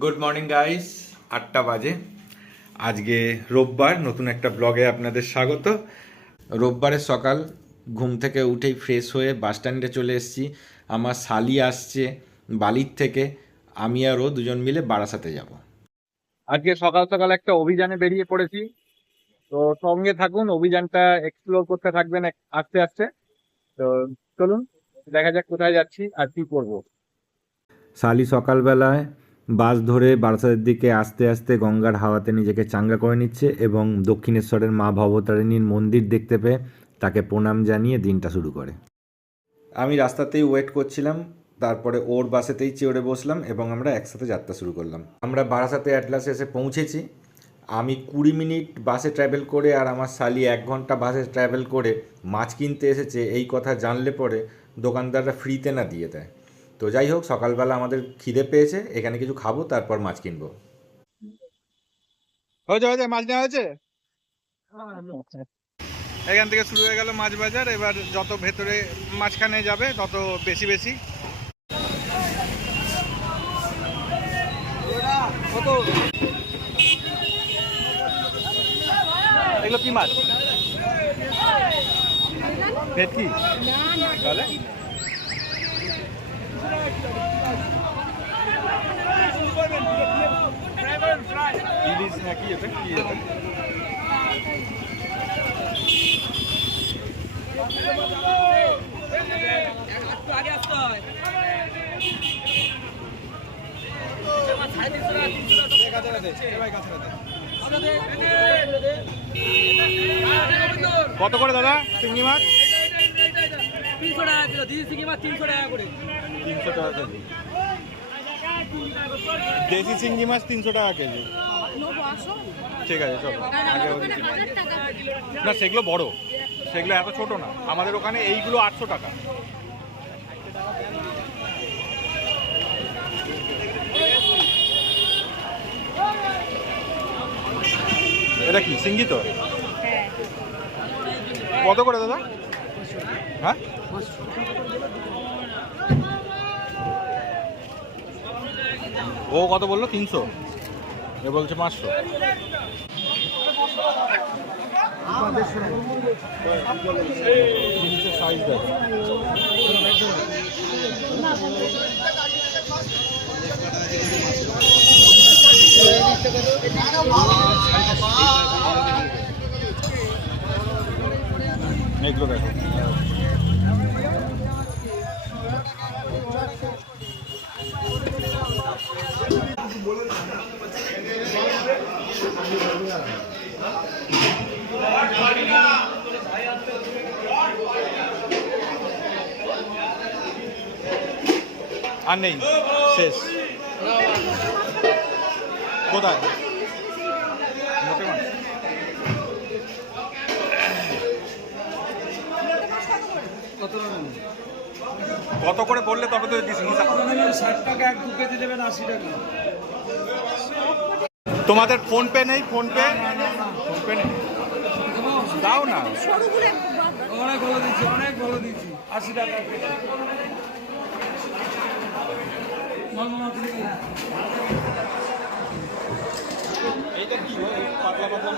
Good morning guys আটটা বাজে। আজকে রোববার নতুন একটা ব্লগে আপনাদের স্বাগত। রোববারের সকাল ঘুম থেকে উঠেই ফ্রেশ হয়ে বাস স্ট্যান্ডে চলে এসেছি। আমার শালি আসছে বালির থেকে। আমি আর ও দুজন মিলে বারাসাতে যাব। আজকে সকাল সকাল একটা অভিযানে বেরিয়ে পড়েছি। তো সঙ্গে থাকুন অভিযানটা এক্সপ্লোর করতে থাকবেন এক- আস্তে আস্তে। তো চলুন দেখা যাক কোথায় যাচ্ছি আর কি করব। শালি সকালবেলায় বাস ধরে বারাসাতের দিকে আস্তে আস্তে গঙ্গার হাওয়াতে নিজেকে চাঙ্গা করে নিচ্ছে এবং দক্ষিণেশ্বরের মা ভবতারিণীর মন্দির দেখতে পেয়ে তাকে প্রণাম জানিয়ে দিনটা শুরু করে। আমি রাস্তাতেই ওয়েট করছিলাম, তারপরে ওর বাসেতেই চেড়ে বসলাম এবং আমরা একসাথে যাত্রা শুরু করলাম। আমরা বারাসাতে অ্যাটলাসে এসে পৌঁছেছি। আমি কুড়ি মিনিট বাসে ট্র্যাভেল করে আর আমার শালি এক ঘণ্টা বাসে ট্র্যাভেল করে মাছ কিনতে এসেছে, এই কথা জানলে পরে দোকানদাররা ফ্রিতে না দিয়ে দেয়। তো যাই হোক সকালবেলা আমাদের খিদে পেয়েছে এখানে কিছু খাব তারপর মাছ কিনবো। হয়েছে হয়েছে মাছ নেওয়া হয়েছে? এখান থেকে শুরু হয়ে গেল মাছ বাজার এবার যত ভেতরে মাঝখানে যাবে তত বেশি বেশি। এগুলো কি মাছ? ভেটকি। তাহলে? ইলিশ এটা? কত করে দাদা? চিংড়ি মাছ? তিনশো টাকা মাছ তিনশো টাকা করে। তিনশো টাকা কেজি। দেশি চিংড়ি মাছ তিনশো টাকা কেজি। ঠিক আছে চলো আগে না সেগুলো বড়। সেগুলো এত ছোট না। আমাদের ওখানে এইগুলো আটশো টাকা। এটা কি সিঙ্গি তো? কত করে দাদা? হ্যাঁ? ও কত বলল? তিনশো। এ বলছে পাঁচশো। সাইজ এগুলো দেখো। আর নেই। শেষ। কোথায়? কত করে বললে তবে তো দিস। ষাট টাকা এক দু কেজি দেবেন, আশি টাকা। তোমাদের ফোন পে নেই ফোন পে ফোন পে নেই। দাও না। অনেক ভালো দিচ্ছি অনেক ভালো দিচ্ছি আশি টাকা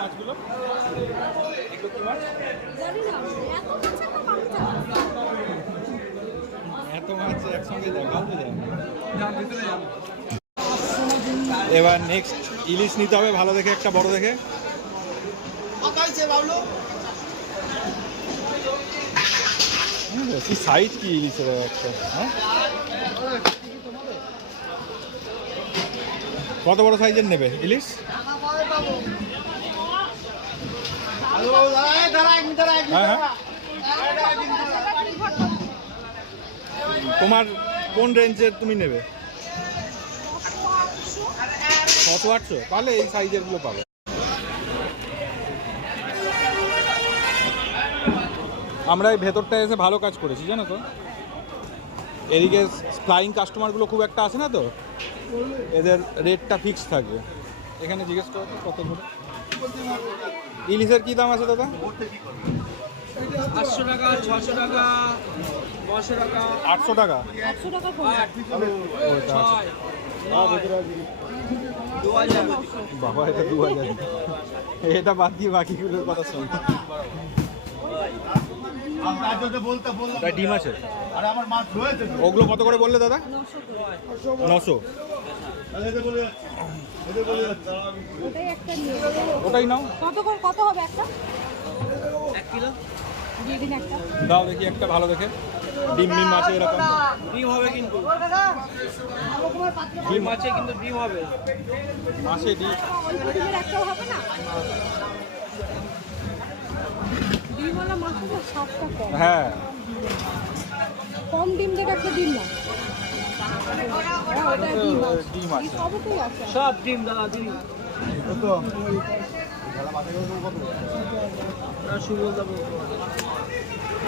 মাছগুলো এত মাছ একসঙ্গে দেখাও যায় না। ভিতরে এবার নেক্সট ইলিশ নিতে হবে ভালো দেখে একটা বড় দেখে। কি সাইজ কি ইলিশের একটা হ্যাঁ? কত বড় সাইজের নেবে ইলিশ? হ্যাঁ হ্যাঁ। তোমার কোন রেঞ্জের তুমি নেবে? ছশো আটশো? তাহলে এই সাইজেরগুলো পাবে। আমরা এই ভেতরটা এসে ভালো কাজ করেছি জানো তো? এদিকে ফ্লাইং কাস্টমারগুলো খুব একটা আসে না তো? এদের রেটটা ফিক্স থাকবে এখানে জিজ্ঞেস করো কত করে? ইলিশের কি দাম আছে দাদা? আটশো টাকা ছশো টাকা নশো টাকা। আটশো টাকা। বাবা এটা দু হাজার এটা বাদ দিয়ে বাকিগুলোর কথা শোন। এটা ডিম আছে? ওগুলো কত করে বললে দাদা? নশো। ওটাই নাও। কত কত হবে একটা? এক কিলো। একটা। দাও দেখি একটা ভালো দেখে। ডিম ডিম আছে এরকম। ডিম হবে কিন্তু। ডিম আছে কিন্তু ডিম হবে। মাসে ডিম। ডিমের একটাও হবে না? হ্যাঁ। কম ডিম যেটা একটা দিন না। হ্যাঁ, ডিম আছে। ডিম আছে। এই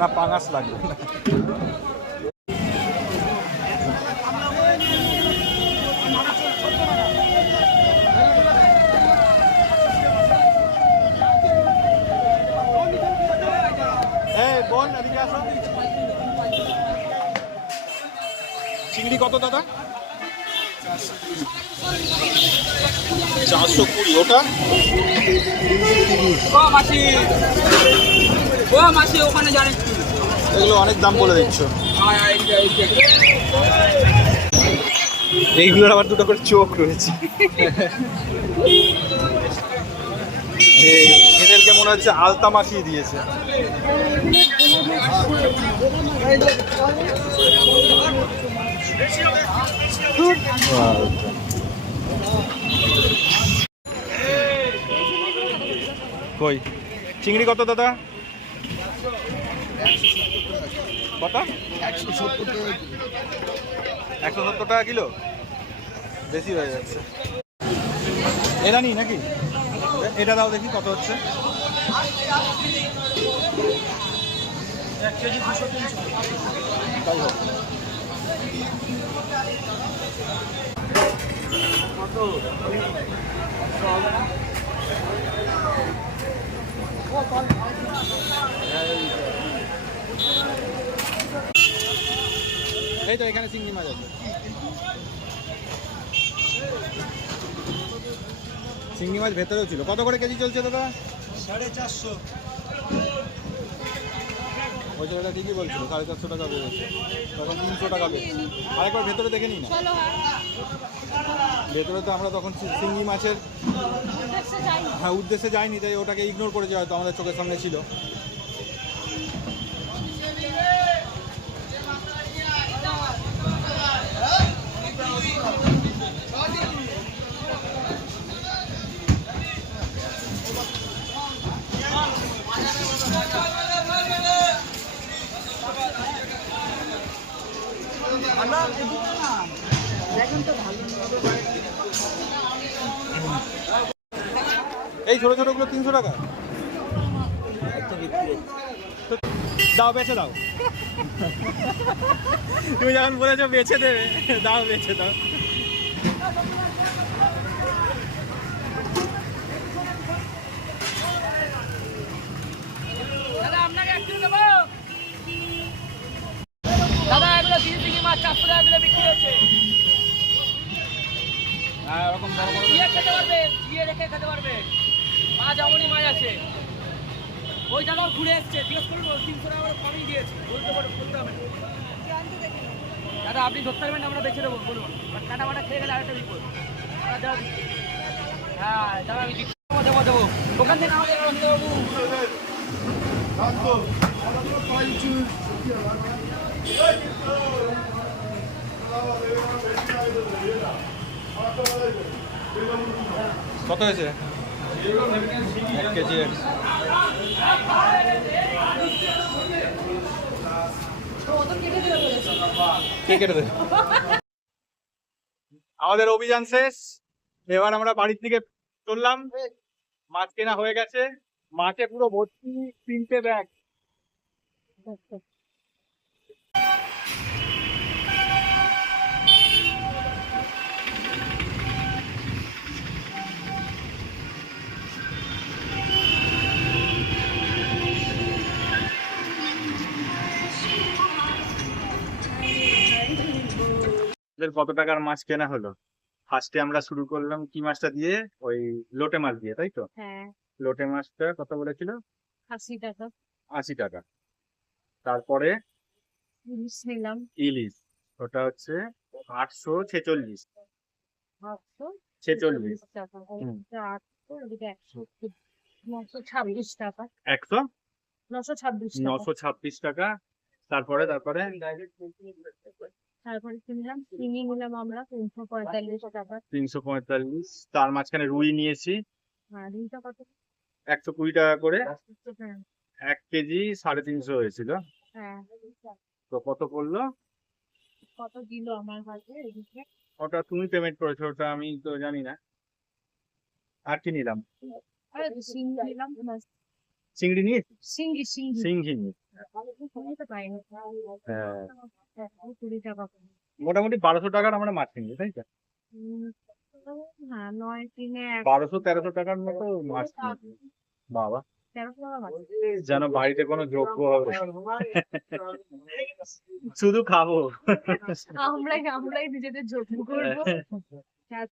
না পাঙাশ লাগবে। চিংড়ি কত দাদা? চারশো কুড়ি ওটা? ওখানে জানিস এগুলো অনেক দাম বলে দিচ্ছ। এইগুলোর আবার দুটো করে চোখ রয়েছে। এদেরকে মনে হচ্ছে আলতা মাখিয়ে দিয়েছে। কই? চিংড়ি কত দাদা? কত? একশো সত্তর টাকা কিলো? বেশি হয়ে যাচ্ছে। এটা নি নাকি? এটা দাও দেখি কত হচ্ছে। তাই হোক। এই তো এখানে চিংড়ি মাছ আছে। চিংড়ি মাছ ভেতরেও ছিল। কত করে কেজি চলছে দাদা? সাড়ে চারশো। ওই ছেলেটা ঠিকই বলছিল সাড়ে চারশো টাকা বেড়েছে। তখন তিনশো টাকা বেড়েছে। আরেকবার ভেতরে দেখে নিই না। চলো ভেতরে তো আমরা তখন সিঙ্গি চিংড়ি মাছের হ্যাঁ উদ্দেশ্যে যাইনি তাই ওটাকে ইগনোর করে যাওয়া হয়তো আমাদের চোখের সামনে ছিল। ছোটো ছোটোগুলো তিনশো টাকা। দাও বেছে দাও। তুমি যখন বলেছ বেছে দেবে দাও বেছে দাও। দাদা আপনাকে এক কিলো দেবো দাদা এগুলো তিন থেকে মাছ চারশো টাকা বিক্রি হচ্ছে। হ্যাঁ এরকম বড় খেতে পারবে দিয়ে রেখে খেতে পারবে মাছ এমনই মাছ আছে। ওই দাদাও ঘুরে এসছে, জিজ্ঞেস করব তিনশো টাকা করে কমই দিয়েছে। বলতে বলতে হবে দাদা, আপনি ধরতে পারবেন আমরা বেছে দেবো, বলুন। কাটা বাটা খেয়ে গেলে আরেকটা বিপদ হ্যাঁ দাদা, আমি। দেবো দেবো। দোকান থেকে কত হয়েছে? এক কেজি আমাদের অভিযান শেষ। এবার আমরা বাড়ির দিকে চললাম। মাছ কেনা হয়ে গেছে। মাছে পুরো ভর্তি, তিনটে ব্যাগ আমাদের কত টাকার মাছ কেনা হলো? ফার্স্টে আমরা শুরু করলাম কি মাছটা দিয়ে? ওই লোটে মাছ দিয়ে তাই তো? হ্যাঁ। লোটে মাছটা কত বলেছিল? আশি টাকা। আশি টাকা। তারপরে ইলিশ নিলাম। ইলিশ ওটা হচ্ছে আটশো ছেচল্লিশ। ছেচল্লিশ। একশো নশো ছাব্বিশ টাকা। তারপরে তারপরে? তারপরে কিনলাম চিনি নিলাম আমরা তিনশো পঁয়তাল্লিশ টাকা। তিনশো পঁয়তাল্লিশ তার মাঝখানে রুই নিয়েছি। আর এইটা কত? একশো কুড়ি টাকা করে। হ্যাঁ। এক কেজি সাড়ে তিনশো হয়েছিল। হ্যাঁ। তো কত পড়ল? কত দিল আমার কাছে ওটা তুমি পেমেন্ট করেছ ওটা আমি তো জানি না। আর কি নিলাম? আরে নিলাম। চিংড়ি নিয়ে? সিঙ্গি সিঙ্গি পাইনি হ্যাঁ। মোটামুটি বারোশো টাকার আমরা মাছ কিনছি তাই তো? হ্যাঁ বারোশো তেরোশো টাকার মতো মাছ বাবা। যেন বাড়িতে কোনো যোগ্য হবে। শুধু খাব। আমরাই আমরাই নিজেদের যত্ন করব।